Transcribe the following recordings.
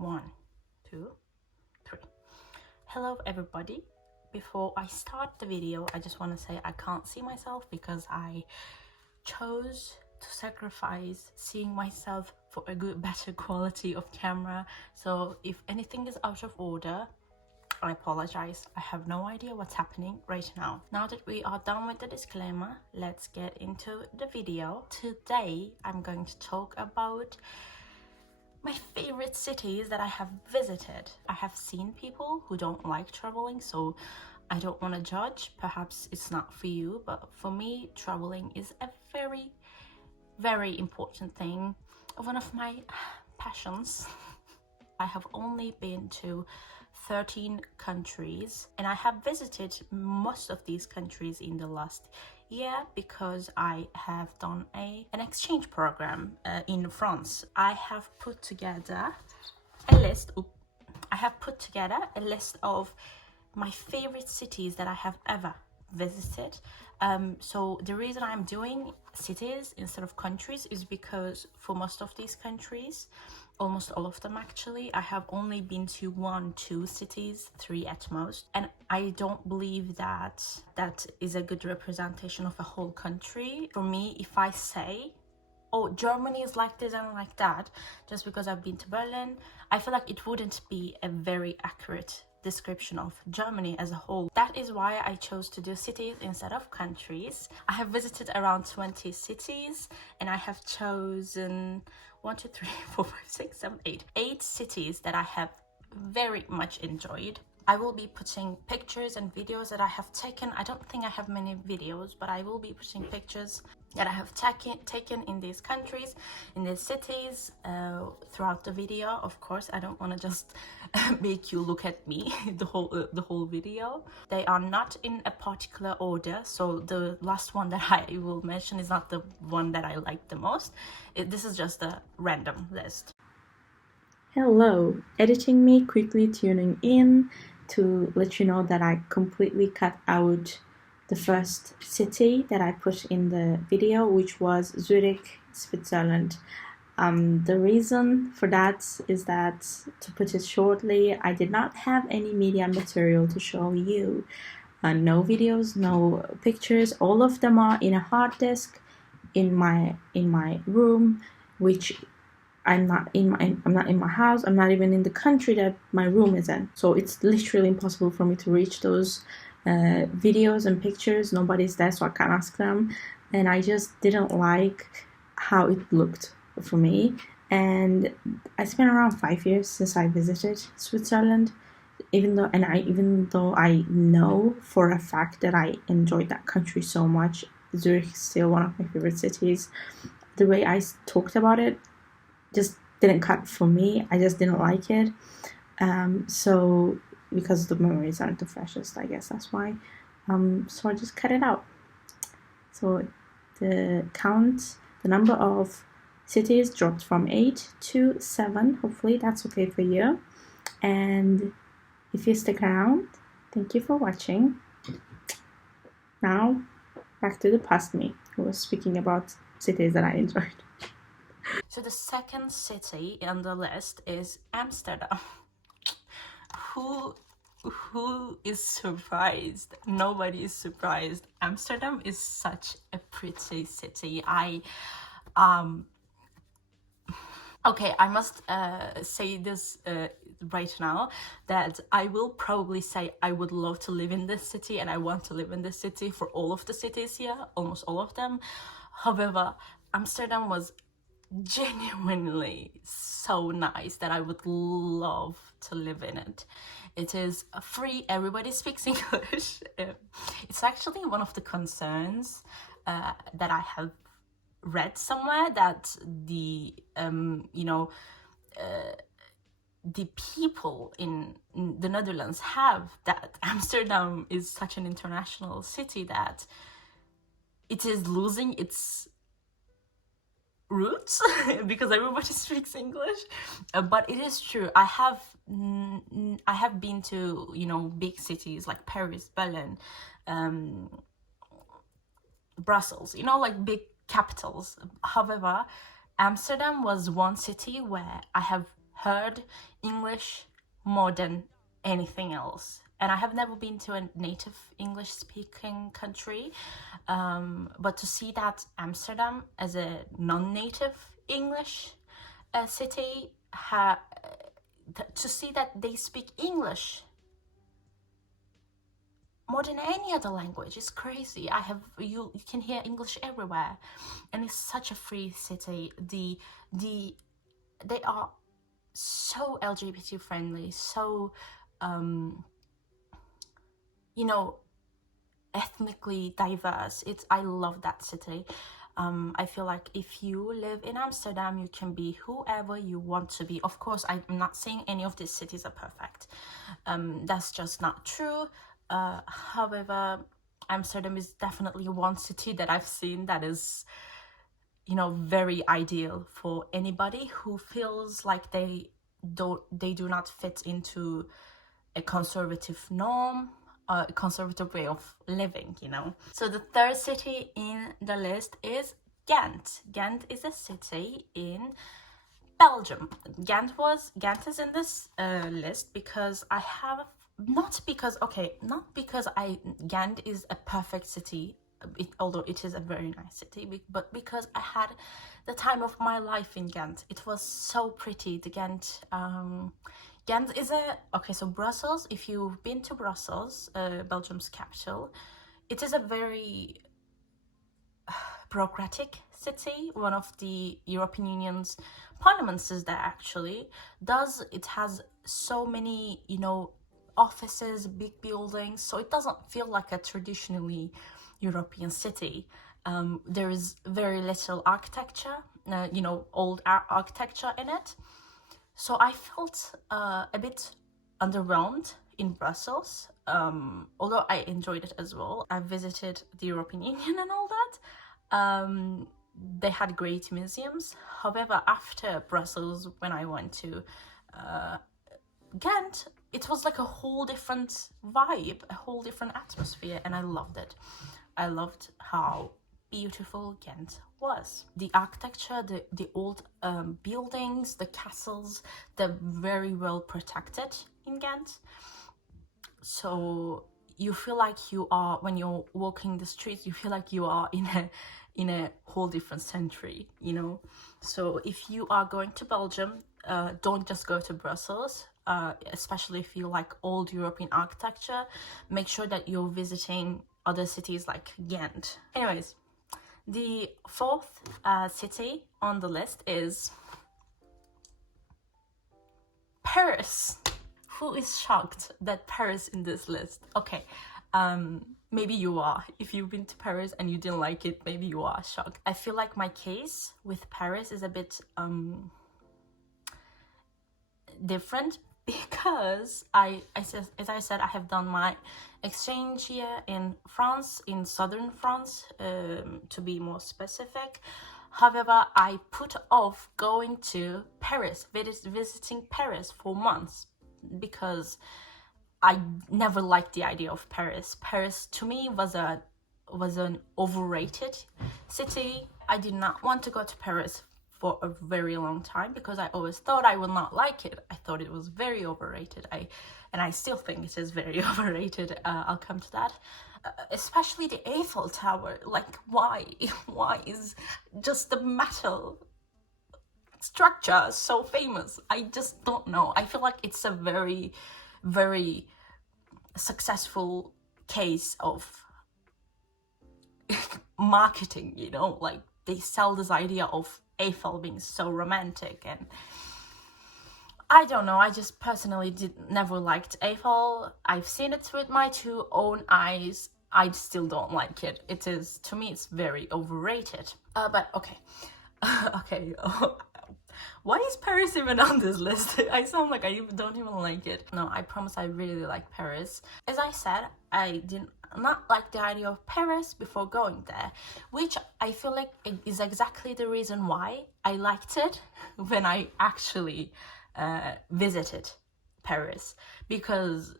One, two, three. Hello everybody. Before I start the video, I just want to say I can't see myself because I chose to sacrifice seeing myself for a better quality of camera. So if anything is out of order, I apologize. I have no idea what's happening right now. Now that we are done with the disclaimer, let's get into the video. Today I'm going to talk about my favorite cities that I have visited. I have seen people who don't like traveling, so I don't want to judge. Perhaps it's not for you, but for me, traveling is a very, very important thing. One of my passions. I have only been to 13 countries, and I have visited most of these countries in the last year because I have done an exchange program in France. I have put together a list. Of my favorite cities that I have ever visited. So the reason I'm doing cities instead of countries is because for most of these countries, almost all of them actually, I have only been to 1-2 cities, 3 at most, and I don't believe that that is a good representation of a whole country. For me, if I say, oh, Germany is like this and like that, just because I've been to Berlin, I feel like it wouldn't be a very accurate description of Germany as a whole. That is why I chose to do cities instead of countries. I have visited around 20 cities, and I have chosen 8 cities that I have very much enjoyed. I will be putting pictures and videos that I have taken. I don't think I have many videos, but I will be putting pictures that I have taken in these countries, in these cities, throughout the video. Of course, I don't want to just make you look at me the whole video. They are not in a particular order, so the last one that I will mention is not the one that I like the most. This is just a random list. Hello, editing me, quickly tuning in to let you know that I completely cut out the first city that I put in the video, which was Zurich, Switzerland. The reason for that is that, to put it shortly, I did not have any media material to show you. No videos, no pictures. All of them are in a hard disk in my room, which I'm not in my house. I'm not even in the country that my room is in. So it's literally impossible for me to reach those videos and pictures. Nobody's there, so I can't ask them. And I just didn't like how it looked for me. And it's been around 5 years since I visited Switzerland. Even though I know for a fact that I enjoyed that country so much, Zurich is still one of my favorite cities. The way I talked about it just didn't cut for me. I just didn't like it. So because the memories aren't the freshest, I guess that's why. So I just cut it out. So the number of cities dropped from 8 to 7. Hopefully that's okay for you. And if you stick around, thank you for watching. Now, back to the past me, who was speaking about cities that I enjoyed. So the second city on the list is Amsterdam. Who is surprised? Nobody is surprised. Amsterdam is such a pretty city. Okay, I must say this right now, that I will probably say I would love to live in this city and I want to live in this city for all of the cities here, almost all of them. However, Amsterdam was genuinely so nice that I would love to live in it. It is free, everybody speaks English. It's actually one of the concerns that I have read somewhere, that the the people in the Netherlands have, that Amsterdam is such an international city that it is losing its roots because everybody speaks English. But it is true. I have been to big cities like Paris, Berlin, Brussels, like big capitals. However, Amsterdam was one city where I have heard English more than anything else. And I have never been to a native English speaking country, but to see that Amsterdam as a non-native English city, to see that they speak English more than any other language is crazy. You can hear English everywhere, and it's such a free city. They are so LGBT friendly, so you know, ethnically diverse. I love that city. I feel like if you live in Amsterdam, you can be whoever you want to be. Of course, I'm not saying any of these cities are perfect. That's just not true. However, Amsterdam is definitely one city that I've seen that is, you know, very ideal for anybody who feels like they do not fit into a conservative norm, a conservative way of living, you know. So the third city in the list is Ghent. Ghent is a city in Belgium. Ghent is in this list because I have not because Ghent is a perfect city, although it is a very nice city, but because I had the time of my life in Ghent. It was so pretty. The Ghent is so Brussels, if you've been to Brussels, Belgium's capital, it is a very bureaucratic city. One of the European Union's parliaments is there actually. It has so many, you know, offices, big buildings, so it doesn't feel like a traditionally European city. There is very little architecture, you know, old architecture in it. So I felt a bit underwhelmed in Brussels, although I enjoyed it as well. I visited the European Union and all that. They had great museums. However, after Brussels, when I went to Ghent, it was like a whole different vibe, a whole different atmosphere, and I loved it. I loved how beautiful Ghent was. The architecture, the old buildings, the castles, they're very well protected in Ghent. So you feel like you are, when you're walking the streets, you feel like you are in a whole different century, you know. So if you are going to Belgium, don't just go to Brussels, especially if you like old European architecture. Make sure that you're visiting other cities like Ghent. Anyways, the fourth city on the list is Paris. Who is shocked that Paris in this list? Okay, maybe you are. If you've been to Paris and you didn't like it, maybe you are shocked. I feel like my case with Paris is a bit different because as I said, I have done my exchange year in France, in southern France, to be more specific. However, I put off going to Paris, visiting Paris for months, because I never liked the idea of Paris. Paris to me was an overrated city. I did not want to go to Paris for a very long time because I always thought I would not like it. I thought it was very overrated. And I still think it is very overrated. I'll come to that. Especially the Eiffel Tower. Like, why? Why is just the metal structure so famous? I just don't know. I feel like it's a very, very successful case of marketing, you know, like they sell this idea of Eiffel being so romantic, and I don't know, I just personally never liked Eiffel. I've seen it with my two own eyes. I still don't like it. It is, to me, it's very overrated. But okay. Okay. Why is Paris even on this list? I sound like I don't even like it. No, I promise I really like Paris. As I said, I did not like the idea of Paris before going there, which I feel like is exactly the reason why I liked it when I actually visited Paris, because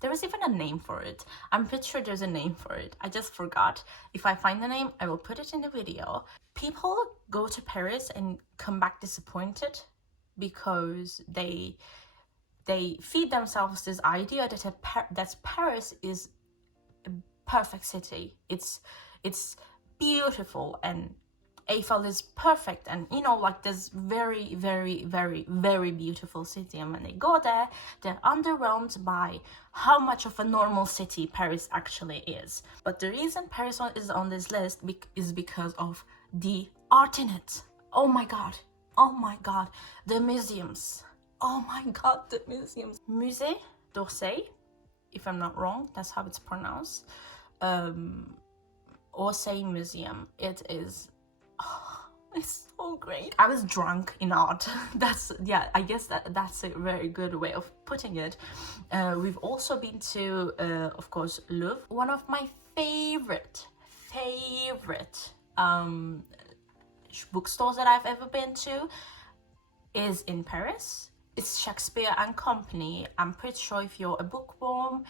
there is even a name for it. I'm pretty sure there's a name for it. I just forgot. If I find the name, I will put it in the video. People go to Paris and come back disappointed because they feed themselves this idea that Paris is a perfect city. It's beautiful, and Eiffel is perfect, and you know, like this very, very, very, very beautiful city. And when they go there, they're underwhelmed by how much of a normal city Paris actually is. But the reason Paris is on this list is because of the art in it. Oh my god, the museums. Oh my god, the museums. Musée d'Orsay, if I'm not wrong, that's how it's pronounced. Orsay Museum. It is, it's so great. I was drunk in art. I guess that's a very good way of putting it. We've also been to, of course, Louvre. One of my favorite bookstores that I've ever been to is in Paris. It's Shakespeare and Company. I'm pretty sure if you're a bookworm,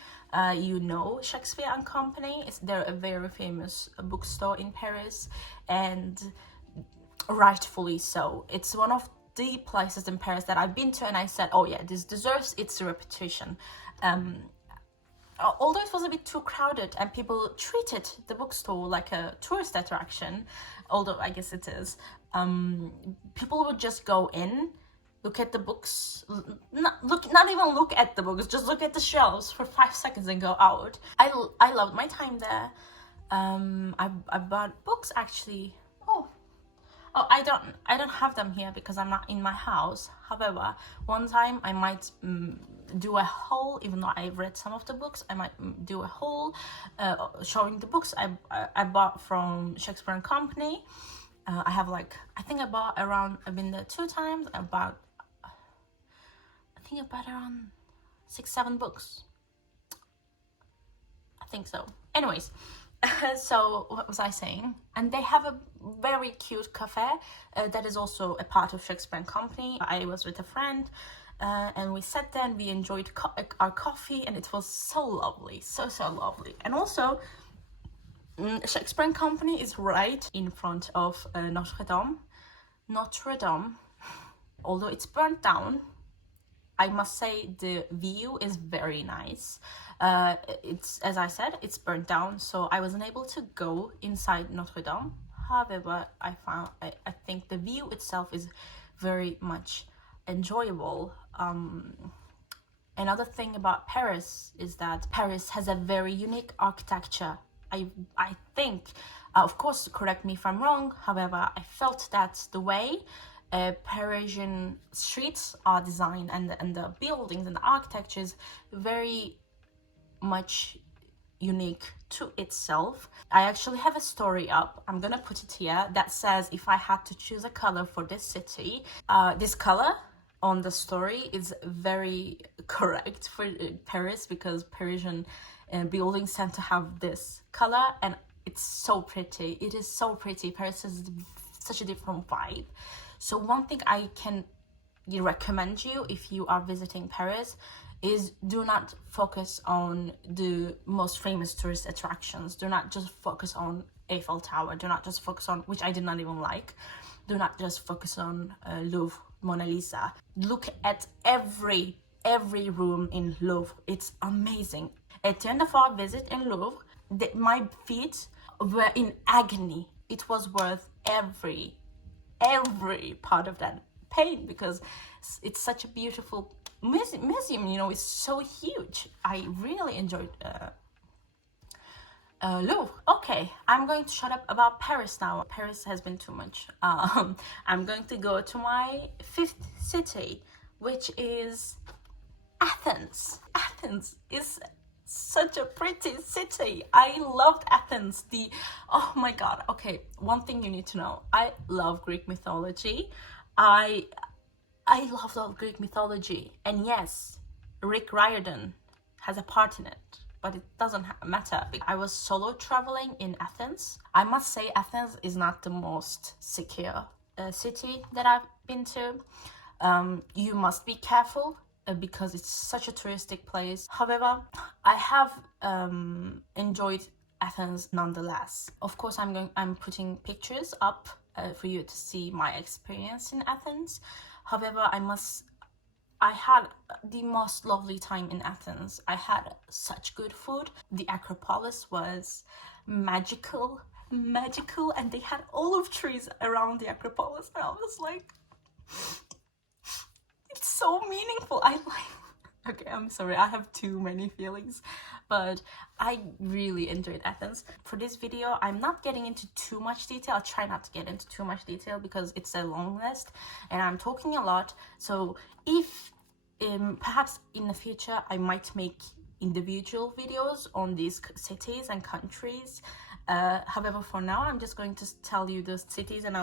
you know Shakespeare and Company. They're a very famous bookstore in Paris, and rightfully so. It's one of the places in Paris that I've been to, and I said, oh yeah, this deserves its reputation. Although it was a bit too crowded and people treated the bookstore like a tourist attraction, although I guess it is, people would just go in, look at the books, not even look at the books, just look at the shelves for 5 seconds and go out. I loved my time there. I bought books actually. Oh, I don't have them here because I'm not in my house. However, one time I might do a haul, even though I've read some of the books, I might do a haul showing the books I bought from Shakespeare and Company. I have like, I think I bought around, I've been there 2 times, I think I bought around 6-7 books. I think so. Anyways, so what was I saying? And they have a very cute cafe that is also a part of Shakespeare and Company. I was with a friend and we sat there and we enjoyed our coffee, and it was so lovely, so lovely. And also Shakespeare and Company is right in front of Notre Dame. Although it's burnt down, I must say the view is very nice. It's, as I said, it's burnt down, so I wasn't able to go inside Notre Dame. However, I think the view itself is very much enjoyable. Another thing about Paris is that Paris has a very unique architecture. I think, of course, correct me if I'm wrong, however, I felt that the way Parisian streets are designed and the buildings and the architecture is very much unique to itself. I actually have a story up, I'm gonna put it here, that says if I had to choose a color for this city, this color on the story is very correct for Paris, because Parisian buildings tend to have this color, and it's so pretty. It is so pretty. Paris has such a different vibe. So one thing I can recommend you if you are visiting Paris is do not focus on the most famous tourist attractions. Do not just focus on Eiffel Tower. Do not just focus on, which I did not even like, do not just focus on Louvre, Mona Lisa. Look at every room in Louvre. It's amazing. At the end of our visit in Louvre, my feet were in agony. It was worth every part of that pain, because it's such a beautiful museum, you know, it's so huge. I really enjoyed Louvre. Okay, I'm going to shut up about Paris now. Paris has been too much. I'm going to go to my 5th city, which is Athens. Athens is such a pretty city. I loved Athens. Oh my god. Okay, one thing you need to know, I love Greek mythology. I love Greek mythology, and yes, Rick Riordan has a part in it, but it doesn't matter. I was solo traveling in Athens. I must say Athens is not the most secure city that I've been to. You must be careful because it's such a touristic place. However, I have enjoyed Athens nonetheless. Of course, I'm putting pictures up for you to see my experience in Athens. However, I had the most lovely time in Athens. I had such good food. The Acropolis was magical, and they had olive trees around the Acropolis. And I was like, it's so meaningful. I like. Okay, I'm sorry, I have too many feelings, but I really enjoyed Athens. For this video, I'm not getting into too much detail. I'll try not to get into too much detail because it's a long list and I'm talking a lot. So if perhaps in the future I might make individual videos on these cities and countries. However, for now, I'm just going to tell you the cities and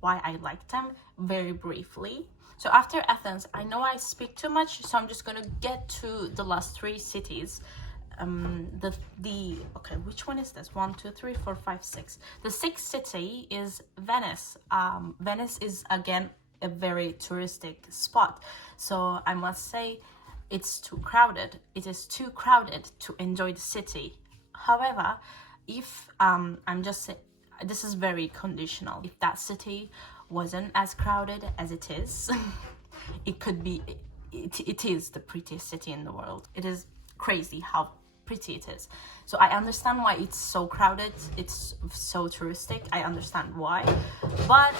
why I like them very briefly. So after Athens, I know I speak too much, so I'm just gonna get to the last three cities. Okay, which one is this? 1, 2, 3, 4, 5, 6. The sixth city is Venice. Venice is again a very touristic spot, so I must say it's too crowded. It is too crowded to enjoy the city. However, if I'm just saying, this is very conditional. If that city wasn't as crowded as it is, it could be, it is the prettiest city in the world. It is crazy how pretty it is. So I understand why it's so crowded, it's so touristic. I understand why, but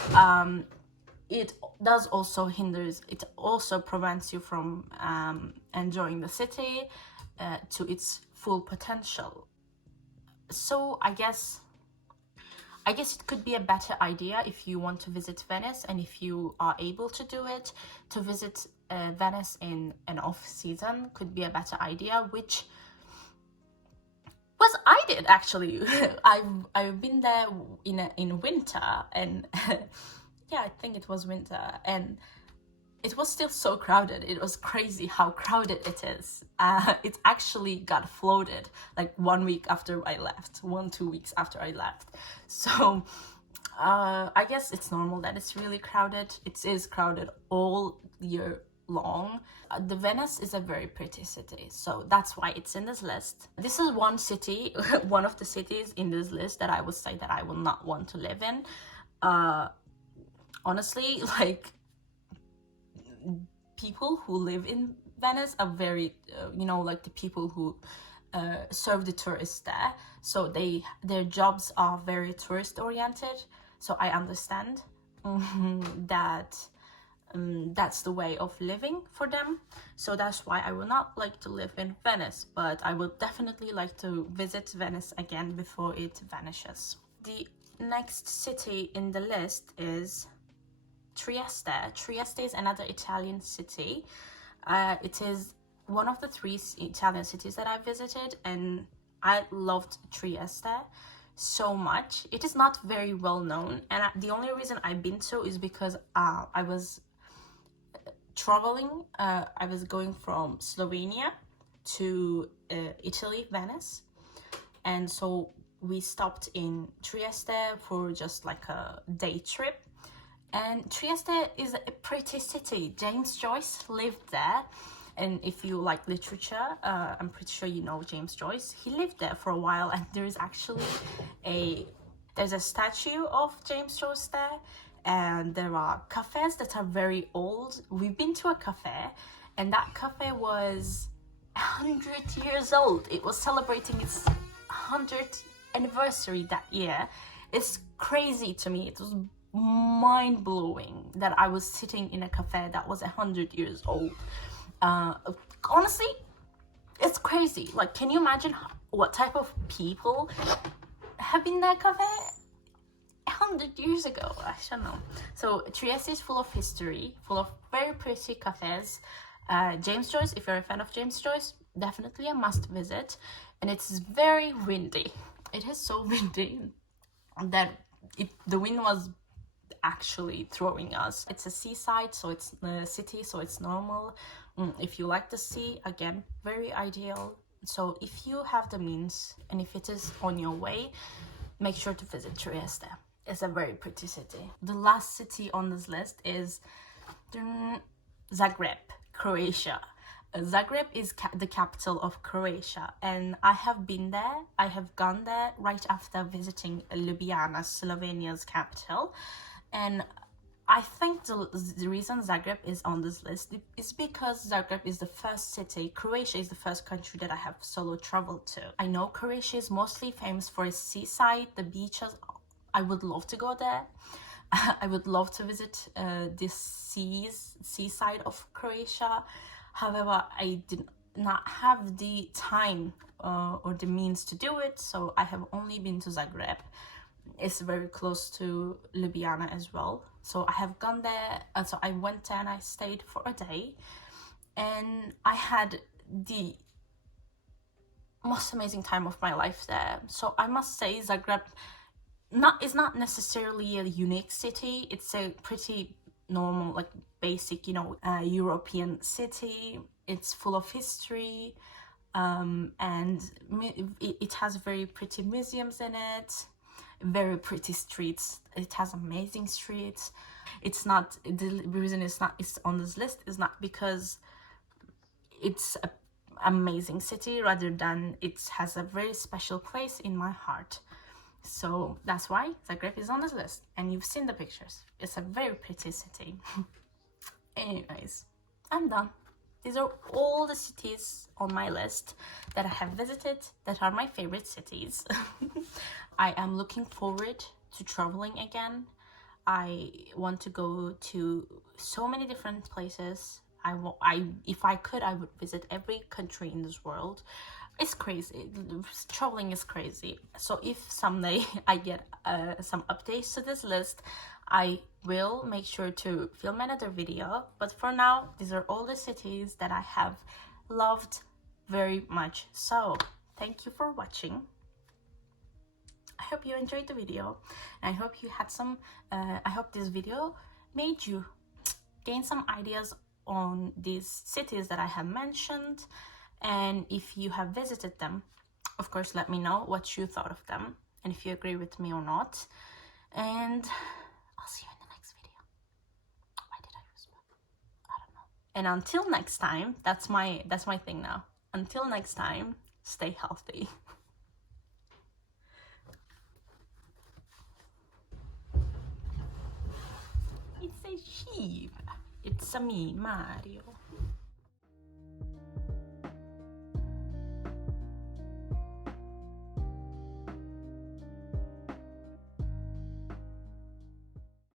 it does also it also prevents you from enjoying the city to its full potential. So I guess it could be a better idea if you want to visit Venice, and if you are able to do it, to visit Venice in an off season could be a better idea, which was I did actually. I've been there in winter, and yeah, I think it was winter, and it was still so crowded. It was crazy how crowded it is. It actually got flooded like 1 week after I left, 2 weeks after I left. So I guess it's normal that it's really crowded. It is crowded all year long. The Venice is a very pretty city, so that's why it's in this list. This is one city, one of the cities in this list that I would say that I will not want to live in. Honestly, like, people who live in Venice are very, like the people who serve the tourists there. So their jobs are very tourist oriented. So I understand that that's the way of living for them. So that's why I would not like to live in Venice, but I would definitely like to visit Venice again before it vanishes. The next city in the list is Trieste. Trieste is another Italian city. It is one of the 3 Italian cities that I visited, and I loved Trieste so much. It is not very well known, and the only reason I've been to is because I was traveling. I was going from Slovenia to Italy, Venice, and so we stopped in Trieste for just like a day trip. And Trieste is a pretty city. James Joyce lived there, and if you like literature, I'm pretty sure you know James Joyce. He lived there for a while, and there's actually there's a statue of James Joyce there, and there are cafes that are very old. We've been to a cafe, and that cafe was 100 years old. It was celebrating its 100th anniversary that year. It's crazy to me. It was mind-blowing that I was sitting in a cafe that was 100 years old. Honestly, it's crazy. Like, can you imagine what type of people have been in that cafe 100 years ago? I don't know. So Trieste is full of history, full of very pretty cafes. James Joyce, if you're a fan of James Joyce, definitely a must visit. And it's very windy. It is so windy that the wind was actually throwing us. It's a seaside, so it's a city, so it's normal. If you like the sea, again, very ideal. So if you have the means, and if it is on your way, make sure to visit Trieste. It's a very pretty city. The last city on this list is Zagreb, Croatia. Zagreb is the capital of Croatia, and I have been there. I have gone there right after visiting Ljubljana, Slovenia's capital, and I think the reason Zagreb is on this list is because Zagreb is the first city. Croatia is the first country that I have solo traveled to. I know Croatia is mostly famous for its seaside, the beaches. I would love to go there. I would love to visit this seaside of Croatia. However, I did not have the time or the means to do it, so I have only been to Zagreb. It's very close to Ljubljana as well, so I have gone there. So I went there and I stayed for a day, and I had the most amazing time of my life there. So I must say Zagreb is not necessarily a unique city. It's a pretty normal, like basic, European city. It's full of history, and it has very pretty museums in it, very pretty streets. It has amazing streets. It's not, the reason it's on this list is not because it's an amazing city, rather than it has a very special place in my heart. So that's why Zagreb is on this list, and you've seen the pictures. It's a very pretty city. Anyways, I'm done. These are all the cities on my list that I have visited that are my favorite cities. I am looking forward to traveling again. I want to go to so many different places. If I could, I would visit every country in this world. It's crazy. Traveling is crazy. So if someday I get some updates to this list, I will make sure to film another video. But for now, these are all the cities that I have loved very much. So thank you for watching. I hope you enjoyed the video. And I hope you had some, I hope this video made you gain some ideas on these cities that I have mentioned. And if you have visited them, of course, let me know what you thought of them and if you agree with me or not. And I'll see you in the next video. Why did I whisper? I don't know. And until next time, that's my thing now. Until next time, stay healthy. It's a sheep. It's a me, Mario.